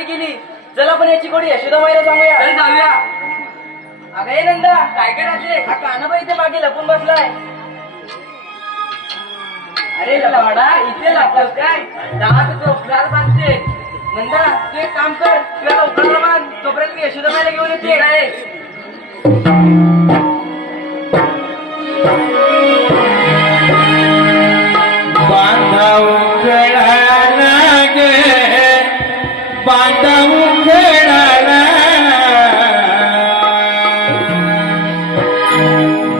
केली. चला पण याची कोडी यशोदामाईला सांगूया. चल जाऊया. अगं ये नंदा. काय काय राहते हा कानाबा इथे मागे लपून बसलाय. अरे लवाडा इथे लागतोस काय? दहा तुझं उपकार सांगते नंदा तू एक काम कर. तू याला उकळला मान तोपर्यंत मी यशोदामाईला घेऊन ठीक येते आहे. பாண்டவும் கேளால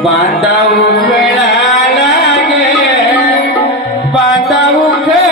பாண்டவும் கேளால பாண்டவும் கேளால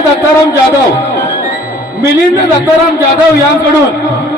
दत्ताराम जाधव मिलिंद दत्ताराम जाधव यांकडून